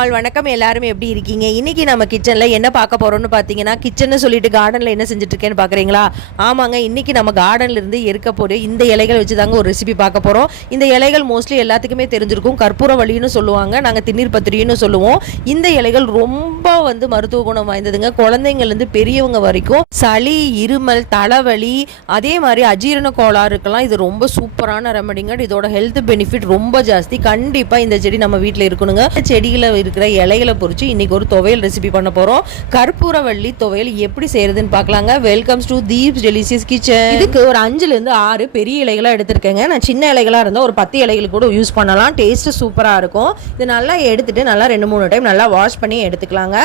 All வணக்கம். எல்லாரும் எப்படி இருக்கீங்க? இன்னைக்கு நம்ம கிச்சனில் என்ன பார்க்க போகிறோம்னு பார்த்தீங்கன்னா கிச்சன்னு சொல்லிட்டு கார்டனில் என்ன செஞ்சுட்ருக்கேன்னு பார்க்குறீங்களா? ஆமாங்க இன்றைக்கி நம்ம கார்டன்லேருந்து இருக்க போகிற இந்த இலைகள் வச்சு தாங்க ஒரு ரெசிபி பார்க்க போகிறோம் இந்த இலைகள் மோஸ்ட்லி எல்லாத்துக்குமே தெரிஞ்சிருக்கும். கற்பூர வழின்னு சொல்லுவாங்க நாங்கள் திண்ணீர் பத்திரின்னு சொல்லுவோம். இந்த இலைகள் ரொம்ப வந்து மருத்துவ குணம் வாய்ந்ததுங்க. குழந்தைங்கள்லேருந்து பெரியவங்க வரைக்கும் சளி இருமல் தலைவலி அதே மாதிரி அஜீரண கோளாறுக்கெல்லாம் இது ரொம்ப சூப்பரான ரெமடிங்க இதோட ஹெல்த் பெனிஃபிட் ரொம்ப ஜாஸ்தி. கண்டிப்பாக இந்த செடி நம்ம வீட்டில் இருக்கணுங்க. செடியில் இருக்கிற இலைகளை பொறிச்சு இன்றைக்கி ஒரு துவையல் ரெசிபி பண்ண போகிறோம் கற்பூரவள்ளி துவையல் எப்படி செய்கிறதுன்னு பார்க்கலாங்க. Welcomes to Deep's delicious kitchen இதுக்கு ஒரு அஞ்சுலேருந்து ஆறு பெரிய இலைகளாக எடுத்திருக்கேங்க. நான் சின்ன இலைகளாக இருந்தால் ஒரு பத்து இலைகள் கூட யூஸ் பண்ணலாம். டேஸ்ட்டு சூப்பராக இருக்கும். இது நல்லா எடுத்துட்டு நல்லா ரெண்டு மூணு டைம் நல்லா வாஷ் பண்ணி எடுத்துக்கலாங்க.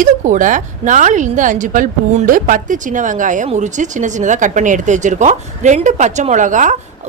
இது கூட நாலுலேருந்து அஞ்சு பல் பூண்டு பத்து சின்ன வெங்காயம் முறிச்சு சின்ன சின்னதாக கட் பண்ணி எடுத்து வச்சுருக்கோம். ரெண்டு பச்சை மிளகா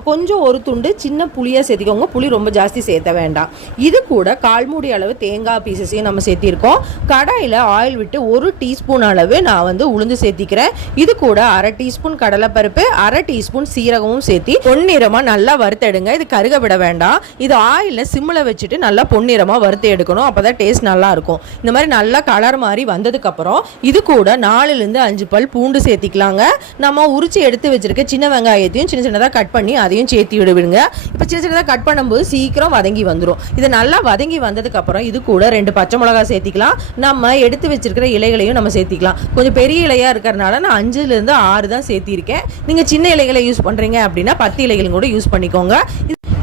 கொஞ்சம் ஒரு துண்டு சின்ன புளியாக சேர்த்திக்கோங்க. புளி ரொம்ப ஜாஸ்தி சேர்த்த வேண்டாம். இது கூட கால் மூடி அளவு தேங்காய் பீசஸையும் நம்ம சேர்த்திருக்கோம். கடாயில் ஆயில் விட்டு ஒரு டீஸ்பூன் அளவு நான் வந்து உளுந்து சேர்த்திக்கிறேன். இது கூட அரை டீஸ்பூன் கடலைப்பருப்பு அரை டீஸ்பூன் சீரகமும் சேர்த்தி பொன்னிறமாக நல்லா வறுத்தெடுங்க. இது கருக விட வேண்டாம். இது ஆயிலில் சிம்மில் வச்சுட்டு நல்லா பொன்னிறமாக வறுத்து எடுக்கணும். அப்போ தான் டேஸ்ட் நல்லாயிருக்கும் இந்த மாதிரி நல்லா கலர் மாதிரி வந்ததுக்கப்புறம் இது கூட நாலுலேருந்து அஞ்சு பல் பூண்டு சேர்த்திக்கலாங்க. நம்ம உரிச்சு எடுத்து வச்சுருக்க சின்ன வெங்காயத்தையும் சின்ன சின்னதாக கட் பண்ணி அதையும் சேர்த்து விடுவிடுங்க. இப்போ சின்ன சின்னதாக கட் பண்ணும்போது சீக்கிரம் வதங்கி வந்துடும் இது நல்லா வதங்கி வந்ததுக்கப்புறம் இது கூட ரெண்டு பச்சை மிளகாய் சேர்த்திக்கலாம். நம்ம எடுத்து வச்சிருக்கிற இலைகளையும் நம்ம சேர்த்திக்கலாம். கொஞ்சம் பெரிய இலையாக இருக்கிறனால நான் அஞ்சுலேருந்து ஆறு தான் சேர்த்திருக்கேன். நீங்கள் சின்ன இலைகளை யூஸ் பண்ணுறீங்க அப்படின்னா பத்து இலைகளும் கூட யூஸ் பண்ணிக்கோங்க.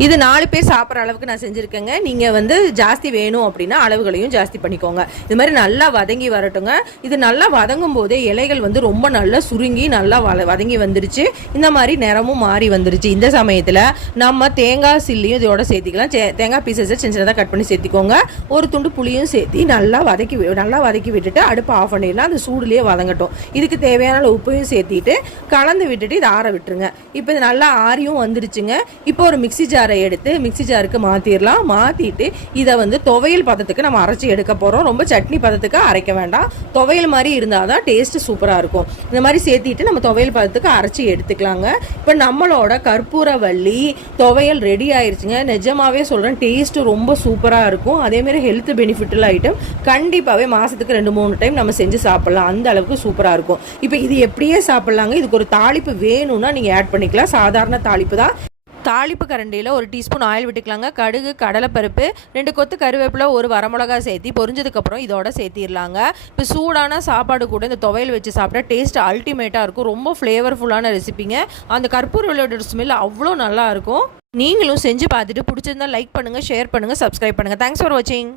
இது நாலு பேர் சாப்பிட்ற அளவுக்கு நான் செஞ்சுருக்கேங்க. நீங்கள் வந்து ஜாஸ்தி வேணும் அப்படின்னா அளவுகளையும் ஜாஸ்தி பண்ணிக்கோங்க. இது மாதிரி நல்லா வதங்கி வரட்டுங்க. இது நல்லா வதங்கும் போதே இலைகள் வந்து ரொம்ப நல்லா சுருங்கி நல்லா வள வதங்கி வந்துருச்சு. இந்த மாதிரி நிறமும் மாறி வந்துருச்சு. இந்த சமயத்தில் நம்ம தேங்காய் சில்லியும் இதோட சேர்த்திக்கலாம். சே- தேங்காய் பீசஸை சின்ன சின்னதாக கட் பண்ணி சேர்த்திக்கோங்க. ஒரு துண்டு புளியும் சேர்த்தி நல்லா வதக்கி நல்லா வதக்கி விட்டுட்டு அடுப்பு ஆஃப் பண்ணிடலாம். அந்த சூடுலேயே வதங்கட்டும். இதுக்கு தேவையான உப்பையும் சேர்த்திட்டு கலந்து விட்டுட்டு இதை ஆற விட்டுருங்க. இப்போ இது நல்லா ஆறியும் வந்துருச்சுங்க. இப்போ ஒரு மிக்ஸி ஜார் எடுத்து மிக்ஸி ஜாருக்கு மாற்றிடலாம் மாற்றிட்டு இதை வந்து துவையல் பதத்துக்கு நம்ம அரைச்சி எடுக்க போகிறோம் ரொம்ப சட்னி பதத்துக்கு அரைக்க வேண்டாம். துவையல் மாதிரி இருந்தால் தான் டேஸ்ட்டு சூப்பராக இருக்கும். இந்த மாதிரி சேர்த்திட்டு நம்ம துவையல் பதத்துக்கு அரைச்சி எடுத்துக்கலாங்க. இப்போ நம்மளோட கற்பூரவள்ளி துவையல் ரெடி ஆயிடுச்சுங்க நிஜமாவே சொல்கிறேன் டேஸ்ட்டு ரொம்ப சூப்பராக இருக்கும். அதேமாரி ஹெல்த் பெனிஃபிட்டல் ஐட்டம் கண்டிப்பாகவே மாதத்துக்கு ரெண்டு மூணு டைம் நம்ம செஞ்சு சாப்பிட்லாம். அந்த அளவுக்கு சூப்பராக இருக்கும். இப்போ இது எப்படியே சாப்பிட்லாங்க? இதுக்கு ஒரு தாளிப்பு வேணும்னா நீங்கள் ஆட் பண்ணிக்கலாம். சாதாரண தாளிப்பு தான். தாளிப்பு கரண்டியில் ஒரு டீஸ்பூன் ஆயில் விட்டுக்கலாங்க. கடுகு கடலைப்பருப்பு ரெண்டு கொத்து கருவேப்பிலை ஒரு வரமிளகா சேர்த்தி பொரிஞ்சதுக்கப்புறம் இதோட சேர்த்திடலாங்க. இப்போ சூடான சாப்பாடு கூட இந்த துவையல் வச்சு சாப்பிட்டா டேஸ்ட் அல்டிமேட்டாக இருக்கும். ரொம்ப ஃப்ளேவர்ஃபுல்லான ரெசிபிங்க அந்த கற்பூரவிலோட ஸ்மெல் அவ்வளோ நல்லாயிருக்கும் நீங்களும் செஞ்சு பார்த்துட்டு பிடிச்சிருந்தா லைக் பண்ணுங்கள் ஷேர் பண்ணுங்கள் சப்ஸ்கிரைப் பண்ணுங்கள் தேங்க்ஸ் ஃபார் வாட்சிங்